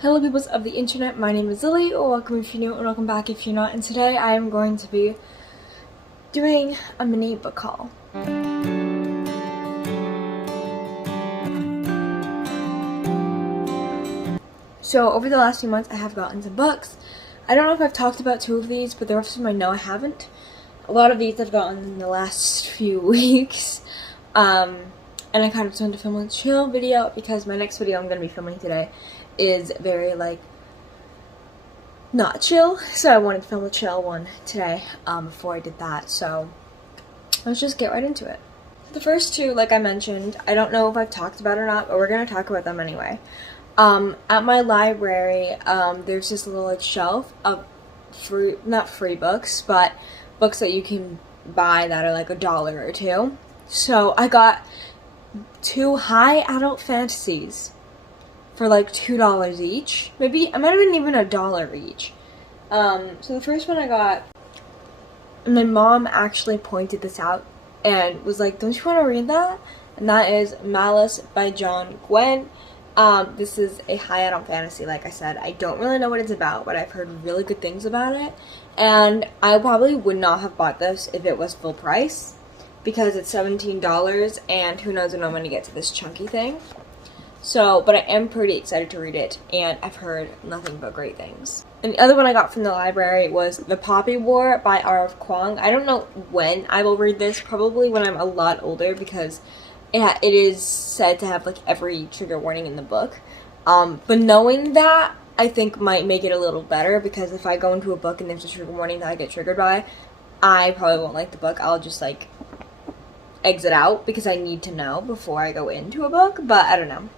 Hello peoples of the internet, my name is Lily, or welcome if you're new and welcome back if you're not, and today I am going to be doing a mini book haul. So over the last few months I have gotten some books. I don't know if I've talked about two of these, but the rest of them I know I haven't. A lot of these I've gotten in the last few weeks. And I kind of just wanted to film a chill video because my next video I'm going to be filming today is very, not chill. So I wanted to film a chill one today before I did that. So let's just get right into it. The first two, like I mentioned, I don't know if I've talked about it or not, but we're going to talk about them anyway. At my library, there's this little shelf of not free books, but books that you can buy that are like $1 or $2. So I got 2 high adult fantasies for like $2 each. Maybe it might have been even $1 each. So the first one I got, my mom actually pointed this out and was like, "Don't you want to read that?" And that is Malice by John Gwynne. This is a high adult fantasy, like I said. I don't really know what it's about, but I've heard really good things about it. And I probably would not have bought this if it was full price, because it's $17, and who knows when I'm going to get to this chunky thing. So, but I am pretty excited to read it, and I've heard nothing but great things. And the other one I got from the library was The Poppy War by R.F. Kuang. I don't know when I will read this, probably when I'm a lot older, because it is said to have like every trigger warning in the book. But knowing that, I think might make it a little better, because if I go into a book and there's a trigger warning that I get triggered by, I probably won't like the book. I'll just like exit out because I need to know before I go into a book. But I don't know.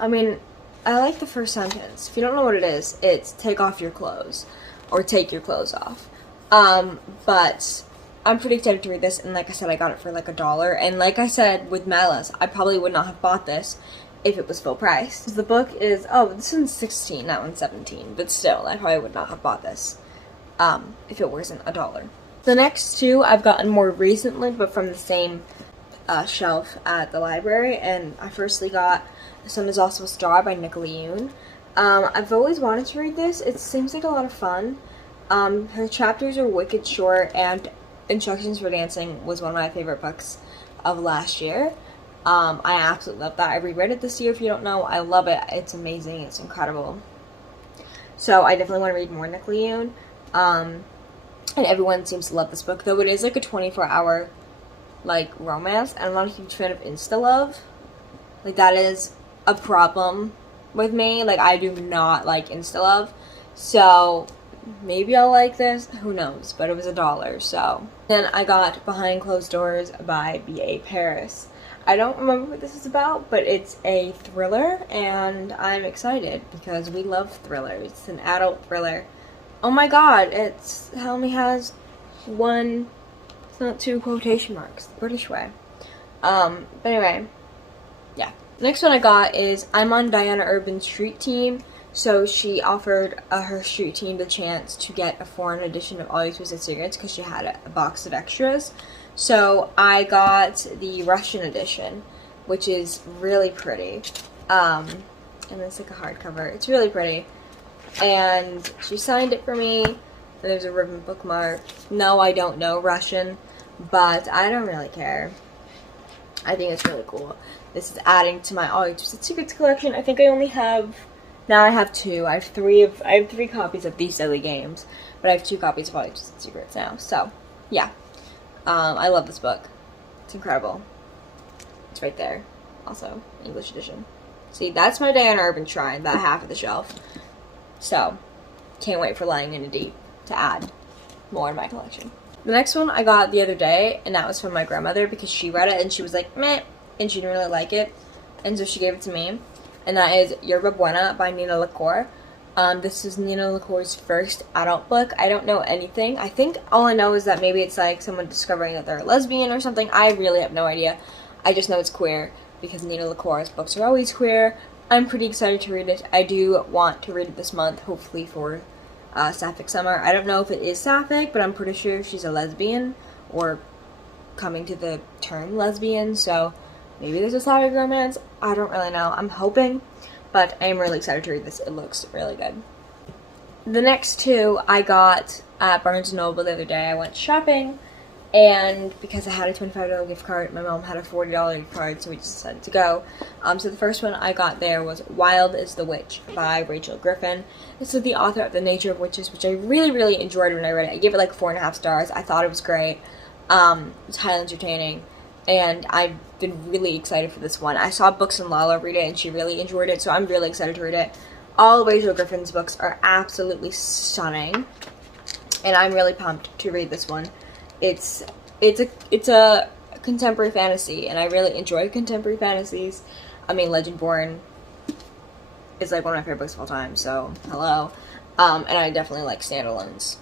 I mean, I like the first sentence. If you don't know what it is, it's take off your clothes or take your clothes off. But I'm pretty excited to read this, and like I said, I got it for like $1. And like I said with Malice, I probably would not have bought this if it was full price. The book is, this one's 16, that one's 17, but still, I probably would not have bought this if it wasn't $1. The next two I've gotten more recently, but from the same shelf at the library, and I firstly got The Sun Is Also a Star by Nicola Yoon. I've always wanted to read this. It seems like a lot of fun. Her chapters are wicked short, and Instructions for Dancing was one of my favorite books of last year. I absolutely love that. I reread it this year, if you don't know. I love it. It's amazing. It's incredible. So I definitely want to read more Nicola Yoon. And everyone seems to love this book, though it is like a 24-hour like romance, and I'm not a huge fan of insta-love. Like, that is a problem with me. Like, I do not like insta-love. So maybe I'll like this, who knows, but it was $1, so. Then I got Behind Closed Doors by B.A. Paris. I don't remember what this is about, but it's a thriller, and I'm excited because we love thrillers. It's an adult thriller. Oh my god, it's how many has one, it's not 2 quotation marks, the British way. But anyway, yeah. The next one I got is I'm on Diana Urban's street team. So she offered her street team the chance to get a foreign edition of All You Twisted Secrets because she had a box of extras. So I got the Russian edition, which is really pretty. And it's like a hardcover. It's really pretty. And she signed it for me. And there's a ribbon bookmark. No, I don't know Russian, but I don't really care. I think it's really cool. This is adding to my All You Twisted Secrets collection. I think I only have... Now I have 2. I have 3 copies of These Silly Games, but I have 2 copies of All You Twisted Secrets now. So, yeah. I love this book. It's incredible. It's right there. Also, English edition. See, that's my Diana Urban shrine, that half of the shelf. So, can't wait for Lying in a Deep to add more in my collection. The next one I got the other day, and that was from my grandmother because she read it and she was like, meh, and she didn't really like it. And so she gave it to me. And that is Yerba Buena by Nina LaCour. This is Nina LaCour's first adult book. I don't know anything. I think all I know is that maybe it's like someone discovering that they're a lesbian or something. I really have no idea. I just know it's queer because Nina LaCour's books are always queer. I'm pretty excited to read it. I do want to read it this month, hopefully for Sapphic Summer. I don't know if it is Sapphic, but I'm pretty sure she's a lesbian, or coming to the term lesbian, so maybe there's a sapphic romance. I don't really know. I'm hoping. but I am really excited to read this. It looks really good. The next two I got at Barnes & Noble the other day. I went shopping, and because I had a $25 gift card, my mom had a $40 gift card, so we just decided to go. So the first one I got there was Wild is the Witch by Rachel Griffin. This is the author of The Nature of Witches, which I really, really enjoyed when I read it. I gave it like 4.5 stars. I thought it was great. It was highly entertaining, and I've been really excited for this one. I saw booksandlala read it, and she really enjoyed it, so I'm really excited to read it. All of Rachel Griffin's books are absolutely stunning, and I'm really pumped to read this one. It's a contemporary fantasy, and I really enjoy contemporary fantasies. I mean, Legendborn is like one of my favorite books of all time, so hello. And I definitely like standalones.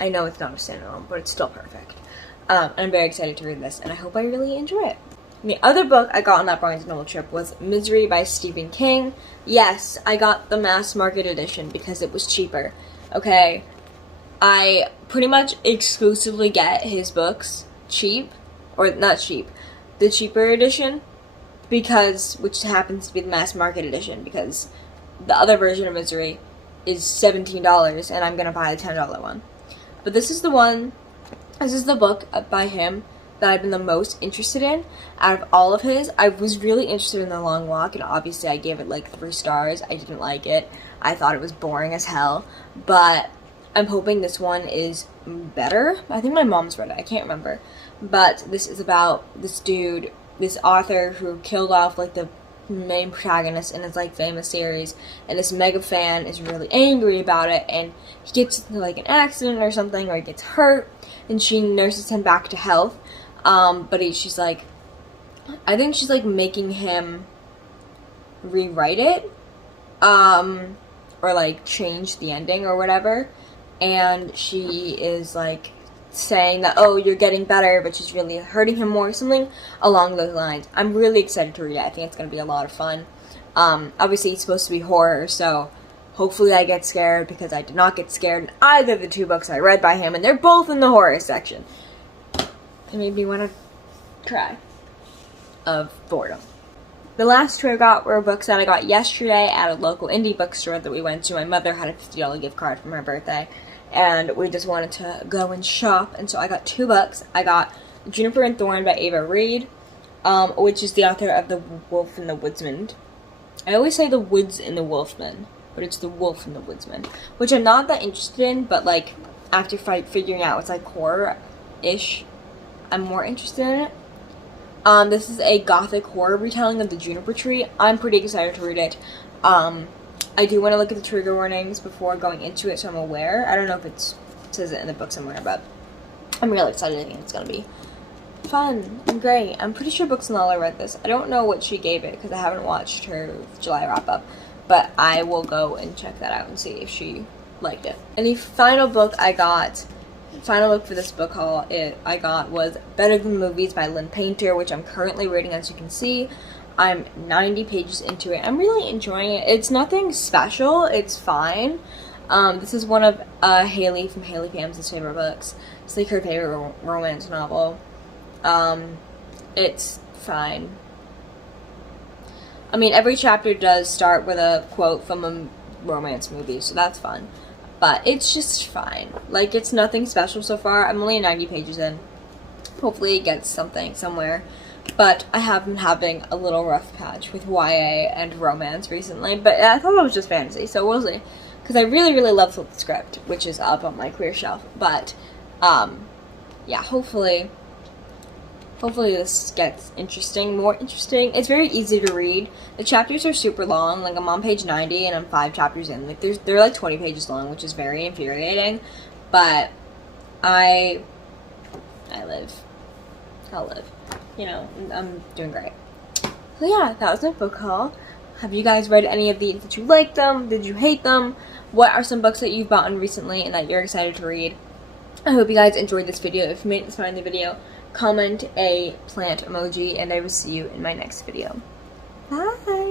I know it's not a standalone, but it's still perfect. And I'm very excited to read this, and I hope I really enjoy it. And the other book I got on that Barnes & Noble trip was Misery by Stephen King. Yes, I got the mass market edition because it was cheaper. Okay, I pretty much exclusively get his books cheap, or not cheap, the cheaper edition, which happens to be the mass market edition, because the other version of Misery is $17, and I'm gonna buy the $10 one. But this is the book by him that I've been the most interested in out of all of his. I was really interested in The Long Walk, and obviously I gave it like 3 stars. I didn't like it. I thought it was boring as hell, but I'm hoping this one is better. I think my mom's read it. I can't remember. But this is about this dude, this author who killed off like the main protagonist in his like famous series, and this mega fan is really angry about it, and he gets into like an accident or something, or he gets hurt, and she nurses him back to health. But she's like, I think she's like making him rewrite it, or like change the ending or whatever. And she is like saying that, oh, you're getting better, but she's really hurting him more, something along those lines. I'm really excited to read it. I think it's going to be a lot of fun. Obviously it's supposed to be horror, so hopefully I get scared, because I did not get scared in either of the 2 books I read by him, and they're both in the horror section. It made me want to cry of boredom. The last 2 I got were books that I got yesterday at a local indie bookstore that we went to. My mother had a $50 gift card from her birthday, and we just wanted to go and shop, and so I got 2 books. I got Juniper and Thorn by Ava Reed, which is the author of The Wolf and the Woodsman. I always say The Woods and the Wolfman, but it's The Wolf and the Woodsman, which I'm not that interested in, but like after figuring out it's like horror-ish, I'm more interested in it. This is a gothic horror retelling of the Juniper Tree. I'm pretty excited to read it. I do want to look at the trigger warnings before going into it, so I'm aware. I don't know if it says it in the book somewhere, but I'm really excited. I think it's going to be fun and great. I'm pretty sure Booksandlala read this. I don't know what she gave it, because I haven't watched her July wrap-up, but I will go and check that out and see if she liked it. And the final book for this book haul I got was Better Than Movies by Lynn Painter, which I'm currently reading, as you can see. I'm 90 pages into it. I'm really enjoying it. It's nothing special. It's fine. This is one of Haley from Haley Pham's favorite books. It's like her favorite romance novel. It's fine. I mean, every chapter does start with a quote from a romance movie, so that's fun. But it's just fine. Like, it's nothing special so far. I'm only 90 pages in. Hopefully it gets something somewhere. But I have been having a little rough patch with YA and romance recently. But I thought it was just fantasy, so we'll see. Because I really, really love Flip the Script, which is up on my career shelf. But, yeah, hopefully this gets more interesting. It's very easy to read. The chapters are super long. Like, I'm on page 90 and I'm 5 chapters in. Like, they're like 20 pages long, which is very infuriating. But I'll live. You know, I'm doing great. So yeah, that was my book haul. Have you guys read any of these? Did you like them? Did you hate them? What are some books that you've bought recently and that you're excited to read? I hope you guys enjoyed this video. If you made it this far in the video, comment a plant emoji, and I will see you in my next video. Bye!